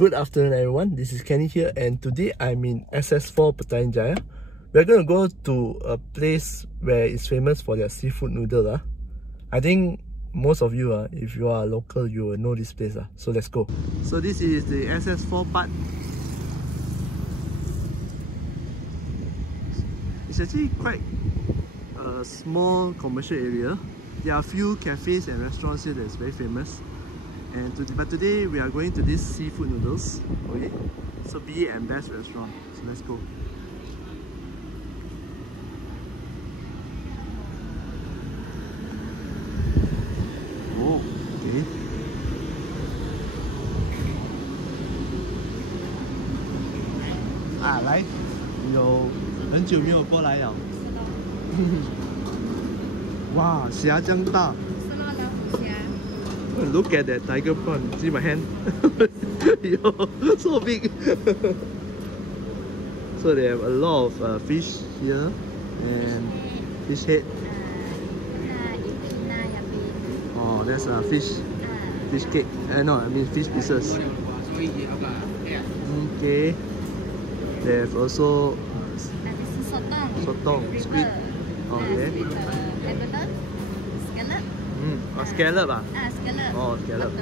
Good afternoon everyone, this is Kenny here and today I'm in SS4 Petaling Jaya. We're going to go to a place where it's famous for their seafood noodle. I think most of you, if you are local, you will know this place. So let's go. So this is the SS4 part. It's actually quite a small commercial area. There are a few cafes and restaurants here that's very famous. But today we are going to this seafood noodles, okay? So be and best restaurant. So let's go. Oh, okay. Ah, 来，有很久没有过来了。哇，虾这样大。 Look at that tiger prawn. See my hand? Yo, so big. So they have a lot of fish here and fish head. Oh, that's a fish cake. No, I mean fish pieces. Okay. They have also sotong, squid. Okay. Oh, scallop scallop. Oh, scallop.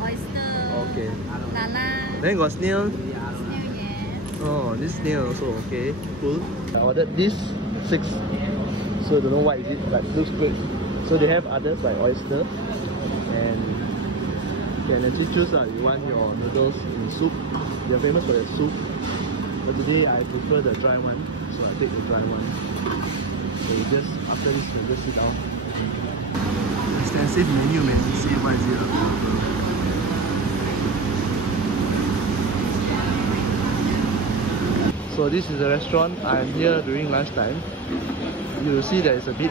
Oyster. Okay. Lala. Then got snail. Snail, yeah. Oh, this snail also, okay. Cool. I ordered this 6. So I don't know what is it, but it looks great. So they have others like oyster. And you can actually choose you want your noodles in soup. They're famous for their soup. But today I prefer the dry one. So I take the dry one. So you just, after this, you just sit down. Extensive menu, man. See what is here available. So this is the restaurant. I'm here during lunchtime. You will see that it's a bit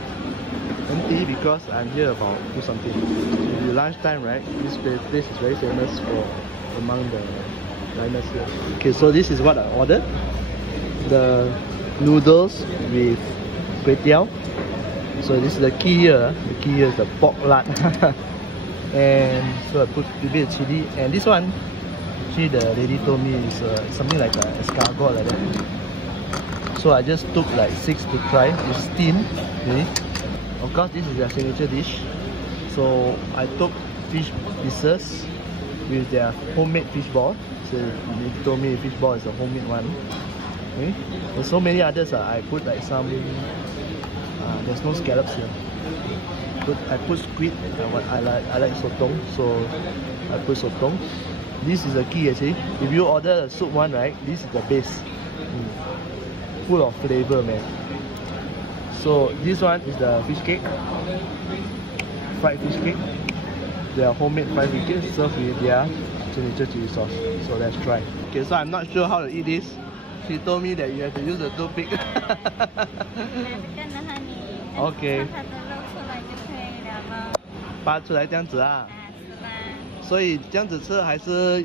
empty because I'm here about do something. If you lunchtime, right? This place is very famous for among the diners here. Okay, so this is what I ordered. The noodles with kway teow. So this is the key here. The key here is the pork lard. And so I put a bit of chili. And this one, actually the lady told me is something like an escargot like that. So I just took like 6 to try. It's steamed. Okay. Of course, this is their signature dish. So I took fish pieces with their homemade fish ball. So they told me fish ball is a homemade one. Okay. There's so many others. I put like some. There's no scallops here. I put squid. I like sotong, so I put sotong. This is the key actually. If you order the soup one, right, this is the base. Full of flavor, man. So this one is the fish cake, fried fish cake. They are homemade fried fish cake served with their signature chili sauce. So let's try. Okay, so I'm not sure how to eat this. She told me that you have to use the toothpick. Okay. 拔出来这样子啊。所以这样子吃还是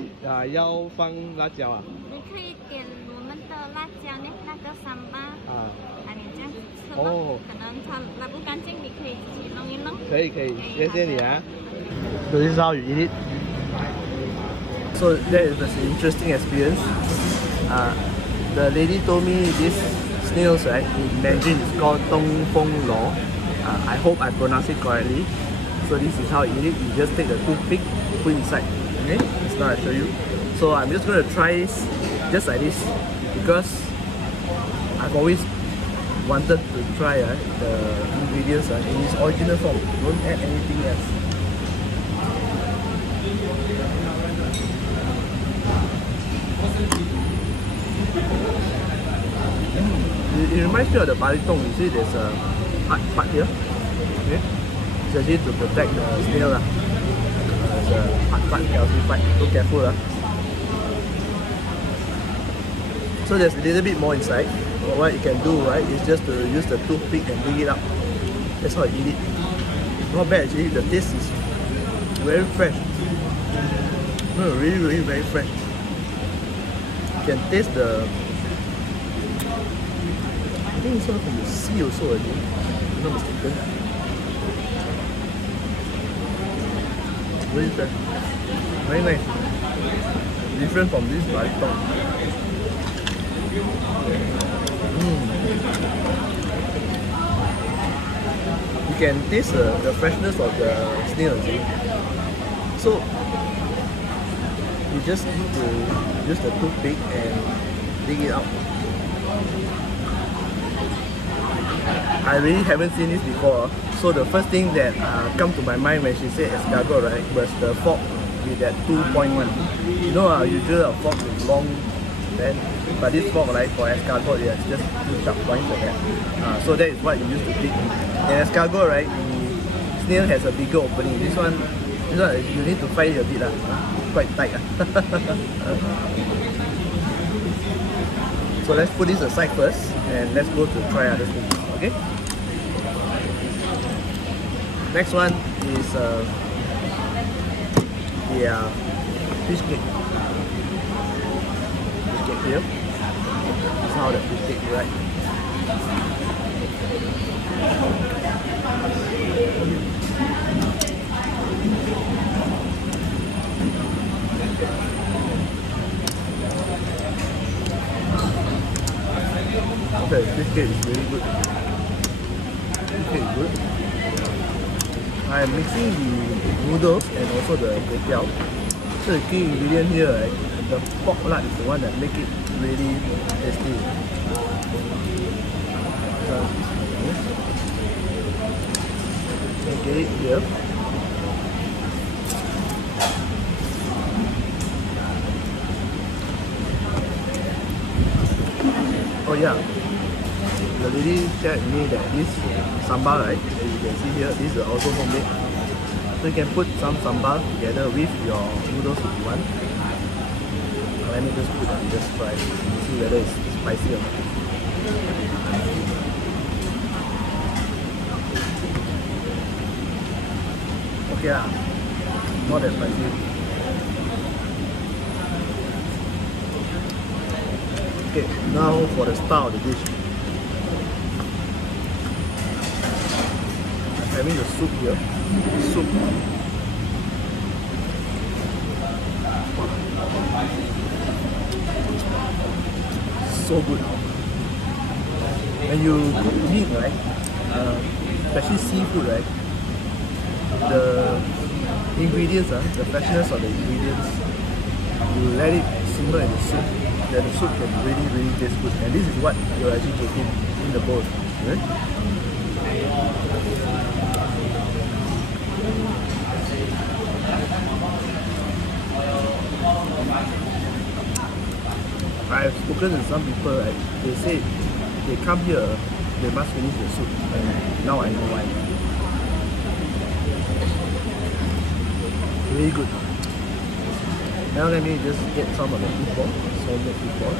要放辣椒啊？你可以点我们的辣椒呢，那个三八。你这样子吃吧。哦。可能它辣不干净，你可以自己弄一弄。可以，谢谢你啊。So this is how you eat it. So that is an interesting experience. The lady told me this snails, right, in Mandarin is called Dong Feng Lo. I hope I pronounce it correctly. So this is how you eat it. You just take the toothpick, put inside. Okay, so now I show you. So I'm just going to try this just like this because I've always wanted to try the ingredients in its original form. Don't add anything else. It reminds me of the bali tong. You see there's a part here. Okay? It's actually to protect the snail. There's a part calcified. So careful. So there's a little bit more inside. What you can do, right, is just to use the toothpick and dig it up. That's how you eat it. Not bad actually. The taste is very fresh. No, really very fresh. You can taste the. I think it's sort of from the sea also, I think. If I'm not mistaken. Very fresh. Very nice. different from this baritong. You can taste the freshness of the snail, see? So you just need to use the toothpick and dig it out. I really haven't seen this before. So the first thing that come to my mind when she said escargot, right, was the fork with that 2.1. You know, usually a fork is long, then, but this fork, right, for escargot, it's just 2 sharp points like that. So that is what you use to pick. And escargot, right, the snail has a bigger opening. This one you need to fight it a bit, quite tight. So let's put this aside first, and let's go to try other things. Okay. Next one is fish cake. Fish cake here. This is how the fish cake is, right? Okay, fish cake is really good. Fish cake is good. I am mixing the noodles and also the kway teow. So the key ingredient here, right, the pork lard is the one that makes it really tasty. Get it here. Oh yeah, the lady shared with me that this sambal, right, as you can see here, this is also homemade. So you can put some sambal together with your noodles if you want. Let me just put and just try, see whether it's spicy or not. Okay, not that spicy. Okay, now for the style of the dish. I'm having the soup here. Soup. So good. When you cook meat, right, especially seafood, right, the ingredients, the freshness of the ingredients, you let it simmer in the soup, then the soup can really taste good. And this is what you're actually getting in the bowl, right? I've spoken to some people, right, they say they come here, they must finish the soup, and now I know why. Really good. Now let me just get some of the beef ball, salted beef ball.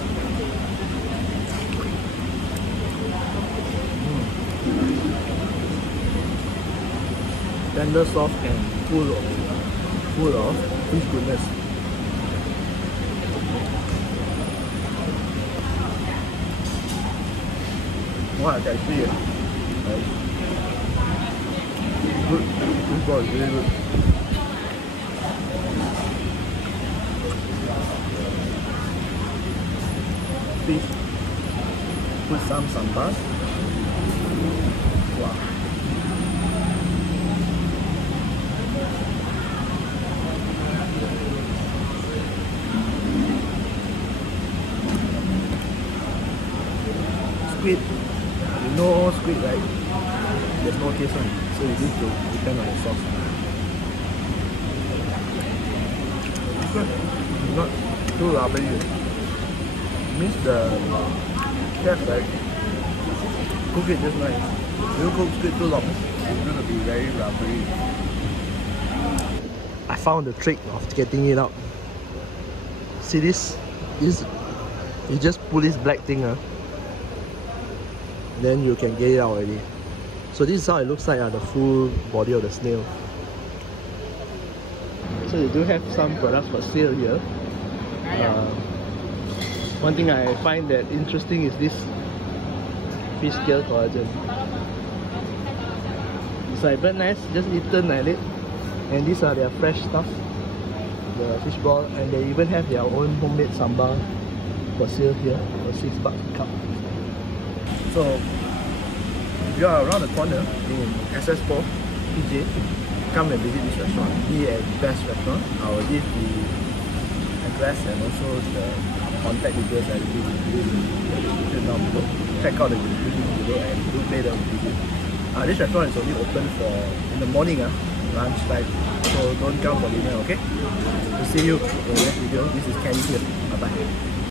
Tender, soft, and full of fish goodness. Wow, I can see it. Good. This ball is really good. Fish. Put some sambal. Wow. Squid. You know squid, right? There's no taste on it, so you need to depend on the sauce. It's not too rubbery. Means the chef, right, cook it just nice. If you cook squid too long, it's going to be very rubbery. I found the trick of getting it out. See this? You just pull this black thing, then you can get it out already. So this is how it looks like, the full body of the snail. So they do have some products for sale here. One thing I find that interesting is this fish scale collagen. It's like very nice, just eaten like it. And these are their fresh stuff. the fishball, and they even have their own homemade sambal for sale here for $6 a cup. So if you are around the corner in SS4 PJ, come and visit this restaurant. The best restaurant. I will leave the address and also the contact details and everything down below. Check out the YouTube video and do pay the visit. This restaurant is only open for in the morning, lunchtime. So don't come for dinner, okay? We'll see you in the next video. This is Kenny here. Bye bye.